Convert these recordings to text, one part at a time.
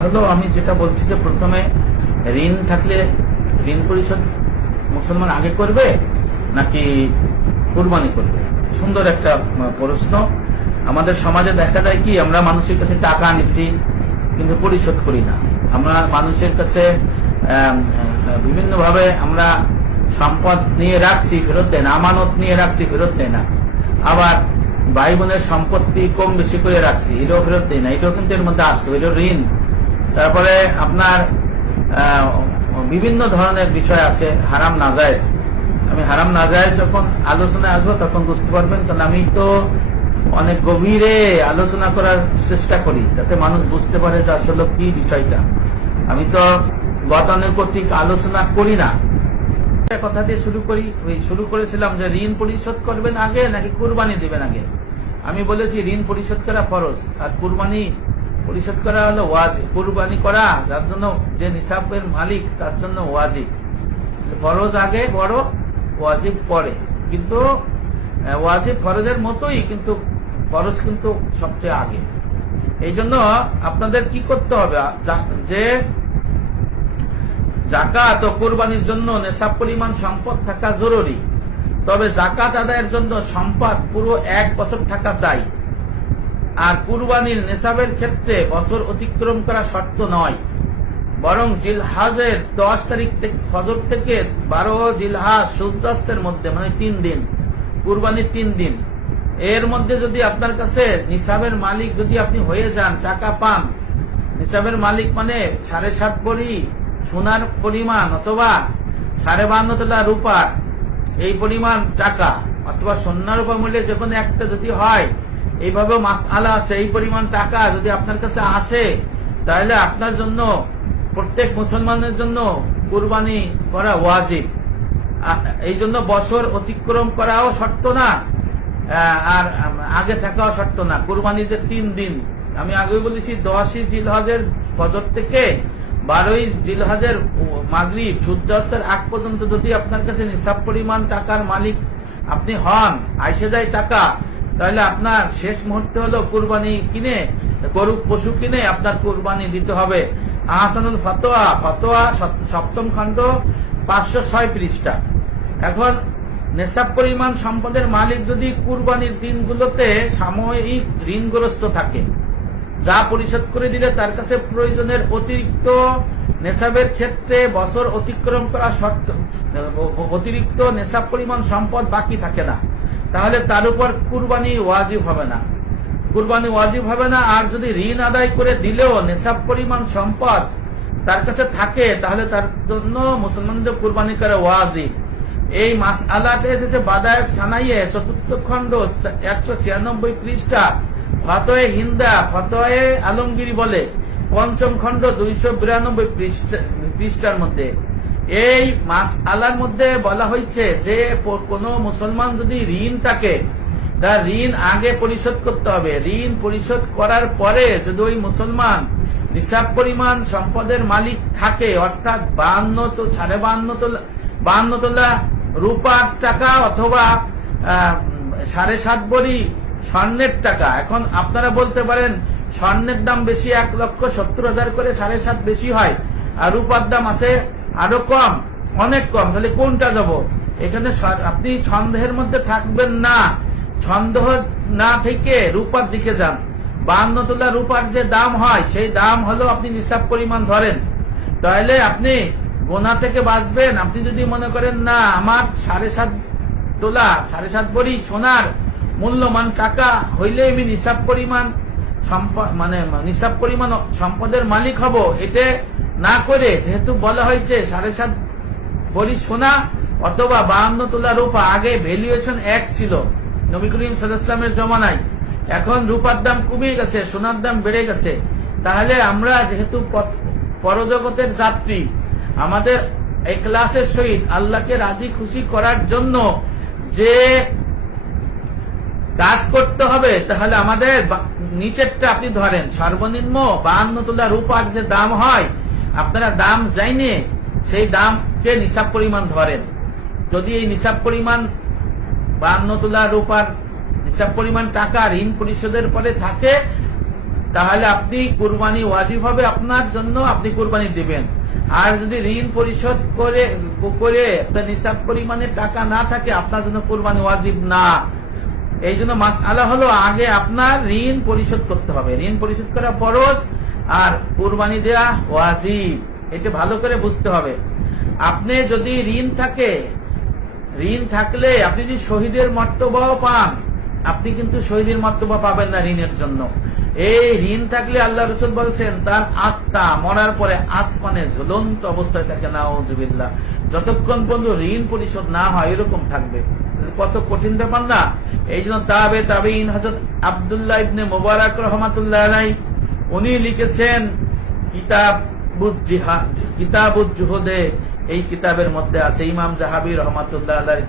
হলো আমি যেটা বলছি যে প্রথমে ঋণ থাকলে ঋণ পরিশোধ মুসলমান আগে করবে নাকি কুরবানি করবে? সুন্দর একটা প্রশ্ন। আমাদের সমাজে দেখা যায় কি, আমরা মানুষের কাছে টাকা নিছি কিন্তু পরিশোধ করি না। আমরা মানুষের কাছে বিভিন্ন ভাবে আমরা সম্পদ নিয়ে রাখছি, ফেরত দেয় না। আমানত নিয়ে রাখছি, ফেরত দেয় না। আবার ভাই বোনের সম্পত্তি কম বেশি করে রাখছি, এটাও ফেরত দেয় না। এটাও কিন্তু এর মধ্যে আসতো, এটা ঋণ। তারপরে আপনার বিভিন্ন ধরনের বিষয় আছে, হারাম নাজায়েজ। আমি হারাম নাজায়েজ যখন আলোচনায় আসবো তখন বুঝতে পারবেন, কারণ আমি তো অনেক গভীরে আলোচনা করার চেষ্টা করি যাতে মানুষ বুঝতে পারে যে আসলে কি বিষয়টা। আমি তো গতানুগতিক আলোচনা করি না। কথা দিয়ে শুরু করেছিলাম যে ঋণ পরিশোধ করবেন আগে নাকি কুরবানি দিবেন আগে। আমি বলেছি ঋণ পরিশোধ করা ফরজ, আর কুরবানি পরিশোধ করা হলো ওয়াজিব। কুরবানি করা যার জন্য, যে নিসাবের মালিক তার জন্য ওয়াজিব। ফরজ আগে বড়, ওয়াজিব পরে। কিন্তু ওয়াজিব ফরজের মতোই, কিন্তু ফরজ কিন্তু সবচেয়ে আগে। এই জন্য আপনাদের কি করতে হবে, যে জাকাত ও কুরবানির জন্য নেশাব পরিমাণ সম্পদ থাকা জরুরি। তবে জাকাত আদায়ের জন্য সম্পদ পুরো 1 বছর থাকা চাই। আর কুরবানির নেশাবের ক্ষেত্রে বছর অতিক্রম করা শর্ত নয়, বরং জিলহাজের 10 তারিখ থেকে ফজর থেকে 12 জিলহাজ সূর্যাস্তের মধ্যে, মানে 3 দিন, কুরবানির 3 দিন এর মধ্যে যদি আপনার কাছে নিসাবের মালিক যদি আপনি হয়ে যান, টাকা পান। নিসাবের মালিক মানে 7.5 ভরি সোনার পরিমাণ, অথবা 52 তোলা রূপার এই পরিমাণ টাকা, অথবা সোনার রূপা মূল্যে যে কোনো একটা যদি হয়, এইভাবে মাসআলা আছে, এই পরিমাণ টাকা যদি আপনার কাছে আসে, তাহলে আপনার জন্য, প্রত্যেক মুসলমানের জন্য কুরবানি করা ওয়াজিব। এই জন্য বছর অতিক্রম করাও শর্ত না, আর আগে থাকাও শর্ত না। কুরবানিতে 3 দিন, আমি আগে বলেছি 10 জিলহজের ফজর থেকে 12 জিলহজের মাগরিব সূর্যাস্তের আগ পর্যন্ত যদি আপনার কাছে নিসাব পরিমাণ টাকার মালিক আপনি হন, আইসে যায় টাকা, তাহলে আপনার শেষ মুহূর্তে হলো কুরবানি কিনে, গরু পশু কিনে আপনার কুরবানি দিতে হবে। আহসানুল ফতোয়া, ফতোয়া 7ম খণ্ড 506 পৃষ্ঠা। এখন নেশাব পরিমাণ সম্পদের মালিক যদি কুরবানির দিনগুলোতে সাময়িক ঋণগ্রস্ত থাকে, যা পরিশোধ করে দিলে তার কাছে প্রয়োজনের অতিরিক্ত নেশাবের ক্ষেত্রে বছর অতিক্রম করা শর্ত, অতিরিক্ত নেশাব পরিমাণ সম্পদ বাকি থাকে না, তাহলে তার উপর কুরবানি ওয়াজিব হবে না। কুরবানি ওয়াজিব হবে না। আর যদি ঋণ আদায় করে দিলেও নেশাব পরিমাণ সম্পদ তার কাছে থাকে, তাহলে তার জন্য মুসলমানদের কুরবানি করা ওয়াজিব। এই মাসআলাটা এসেছে বাদায়ে সানাইয়ে 4th খণ্ড 196 পৃষ্ঠা, ফতোয়ে হিন্দা, ফতোয়ে আলমগীরি বলে 5ম খণ্ড 292 পৃষ্ঠার মধ্যে। এই মাসআলার মধ্যে বলা হয়েছে যে কোন মুসলমান যদি ঋণ থাকে, তার ঋণ আগে পরিশোধ করতে হবে। ঋণ পরিশোধ করার পরে যদি ওই মুসলমান নিসাব পরিমাণ সম্পদের মালিক থাকে, অর্থাৎ 52 তোলা রূপার টাকা, অথবা 7.5 ভরি স্বর্ণের টাকা। এখন আপনারা বলতে পারেন স্বর্ণের দাম বেশি, 1,70,000 করে 7.5 বেশি হয়, আর রূপার দাম আছে আরো কম, অনেক কম, তাহলে কোনটা যাব? এখানে আপনি সন্দেহের মধ্যে থাকবেন না। সন্দেহ না থেকে রূপার দিকে যান। 52 তোলা রূপার যে দাম হয়, সেই দাম হলো আপনি নিসাব পরিমাণ ধরেন, তাহলে আপনি গোনা থেকে বাঁচবেন। আপনি যদি মনে করেন না, আমার 7.5 তোলা 7.5 ভরি সোনার মূল্যমান টাকা হইলে আমি নিসাব পরিমাণ মানে নিসাব পরিমাণ সম্পদের মালিক হব, এটা না করে, যেহেতু বলা হয়েছে 7.5 ভরি সোনা অথবা 52 তোলা রূপা, আগে ভ্যালুয়েশন 1 ছিল নবী করিম সাল্লাল্লাহু আলাইহি ওয়াসাল্লামের জমানায়, এখন রূপার দাম কমে গেছে, সোনার দাম বেড়ে গেছে। তাহলে আমরা যেহেতু পরজগতের যাত্রী, আমাদের ইখলাসের সহিত আল্লাহকে রাজি খুশি করার জন্য যে কাজ করতে হবে, তাহলে আমাদের নিচেরটা আপনি ধরেন। সর্বনিম্ন 52 তোলা রূপার যে দাম হয়, আপনারা দাম জানিয়ে সেই দামকে নিসাব পরিমাণ ধরেন। যদি এই নিসাব পরিমাণ 52 তোলা রূপার নিসাব পরিমাণ টাকা ঋণ পরিশোধের পরে থাকে, তাহলে আপনি কুরবানি ওয়াজিব হবে আপনার জন্য, আপনি কুরবানি দিবেন। আর যদি ঋণ পরিশোধ করে আপনার নিসাব পরিমাণে টাকা না থাকে, আপনার জন্য কুরবানি ওয়াজিব না। এই জন্য মাসআলা হলো আগে আপনার ঋণ পরিশোধ করতে হবে, ঋণ পরিশোধ করা ফরজ আর কুরবানি দেয়া ওয়াজিব। এটা ভালো করে বুঝতে হবে। আপনি যদি ঋণ থাকলে আপনি যদি শহীদের মর্তবাও পান, আপনি কিন্তু শহীদের মর্তবা পাবেন না ঋণের জন্য। এই ঋণ থাকলে আল্লাহ রাসূল বলছেন তার আত্মা মরার পরে আসমানে ঝুলন্ত অবস্থায় থাকে, নাউযুবিল্লাহ। যতক্ষণ পর্যন্ত ঋণ পরিশোধ না হয় এরকম থাকবে। কত কঠিন ব্যাপার না। এই জন্য তাবেঈন হযরত আব্দুল্লাহ ইবনে মুবারক রাহমাতুল্লাহ আলাইহি উনি লিখেছেন কিতাবুজ জুহুদে। এই কিতাবের মধ্যে আছে, ইমাম জাহাবী রহমাতুল্লাহ আলাইহির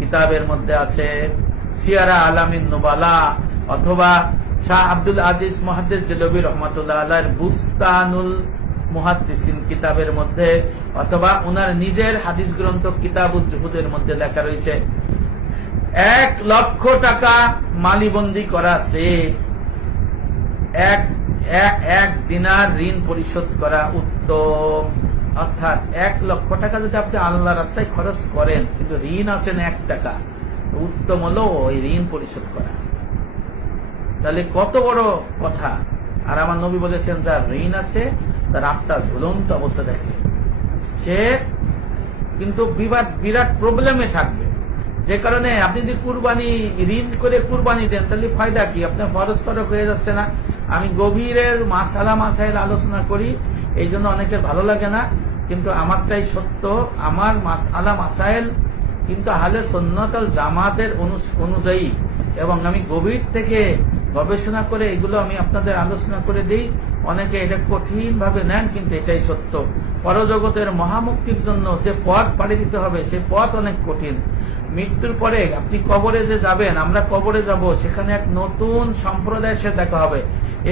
কিতাবের মধ্যে আছে সিয়ারা আলামিন নুবালা, অথবা শাহ আব্দুল আজিজ মুহাদ্দিস দেহলভী রহমাতুল্লাহ আলাইহির বুস্তানুল মুহাদ্দিসিন কিতাবের মধ্যে, অথবা উনার নিজের হাদিস গ্রন্থ কিতাবুজ জুহুদের মধ্যে লেখা রয়েছে 1 লক্ষ টাকা মালিবন্দি করা সে এক দিনার ঋণ পরিশোধ করা উত্তম। অর্থাৎ 1 লক্ষ টাকা যদি আপনি আল্লাহ রাস্তায় খরচ করেন, কিন্তু ঋণ আছেন 1 টাকা, উত্তম হলো ওই ঋণ পরিশোধ করা। তাহলে কত বড় কথা। আর আমার নবী বলেছেন যার ঋণ আছে তার আত্মা ঝুলন্ত অবস্থা দেখে, সে কিন্তু বিরাট প্রবলেমে থাকবে। যে কারণে আপনি যদি ঋণ করে কুরবানি দেন, তাহলে ফায়দা কি? আপনার ফরজ করা হয়ে যাচ্ছে না। আমি গভীরের মাসাইল আলোচনা করি, এই জন্য অনেকের ভালো লাগে না, কিন্তু আমারটাই সত্য। আমার মাসাইল কিন্তু আহলে সুন্নাত ওয়াল জামাতের অনুযায়ী, এবং আমি গভীর থেকে গবেষণা করে এগুলো আমি আপনাদের আলোচনা করে দিই। অনেকে এটা কঠিন ভাবে নেন, কিন্তু এটাই সত্য। পরজগতের মহামুক্তির জন্য যে পথ পাড়ি দিতে হবে, সে পথ অনেক কঠিন। মৃত্যুর পরে আপনি কবরে যে যাবেন, আমরা কবরে যাব, সেখানে এক নতুন সম্প্রদায়ের সাথে দেখা হবে।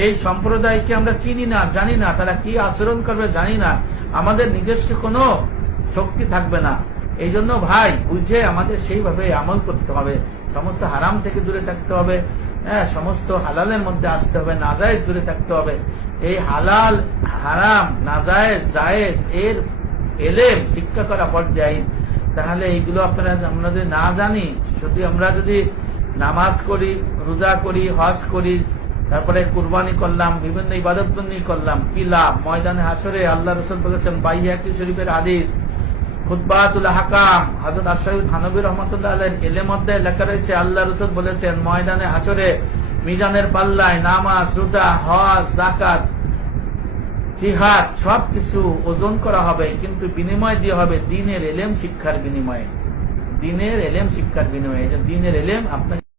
এই সম্প্রদায়কে আমরা চিনি না, জানি না, তারা কি আচরণ করবে জানি না, আমাদের নিজস্ব কোনো শক্তি থাকবে না। এই জন্য ভাই বুঝে আমাদের সেইভাবে আমল করতে হবে। সমস্ত হারাম থেকে দূরে থাকতে হবে, সমস্ত হালালের মধ্যে আসতে হবে, নাজায়েজ দূরে থাকতে হবে। এই হালাল হারাম নাজায়েজ জায়েজ এর এলেম শিক্ষা করা পর্যায়ে, তাহলে এইগুলো আমরা যদি না জানি, শুধু আমরা যদি নামাজ করি, রোজা করি, হজ করি, তারপরে কুরবানি করলাম, বিভিন্ন ইবাদত বন্দি করলাম, কি লাভ? ময়দানে হাসরে আল্লাহ রাসূল বলেছেন, বাইহাকি শরীফের হাদিস, খুতবাতুল আহকাম, হযরত আশরাফ থানভী রাহমাতুল্লাহ আলাইহির এর মধ্যে লেখা রয়েছে, আল্লাহ রাসূল বলেছেন ময়দানে হাসরে মিজানের পাল্লায় নামাজ, রোজা, হজ, যাকাত, জিহাদ সবকিছু ওজন করা হবে, কিন্তু বিনিময় দিয়ে হবে দ্বীনের ইলম শিক্ষার বিনিময়ে। দ্বীনের ইলম শিক্ষার বিনিময়ে। দিনের ইলম আপনাকে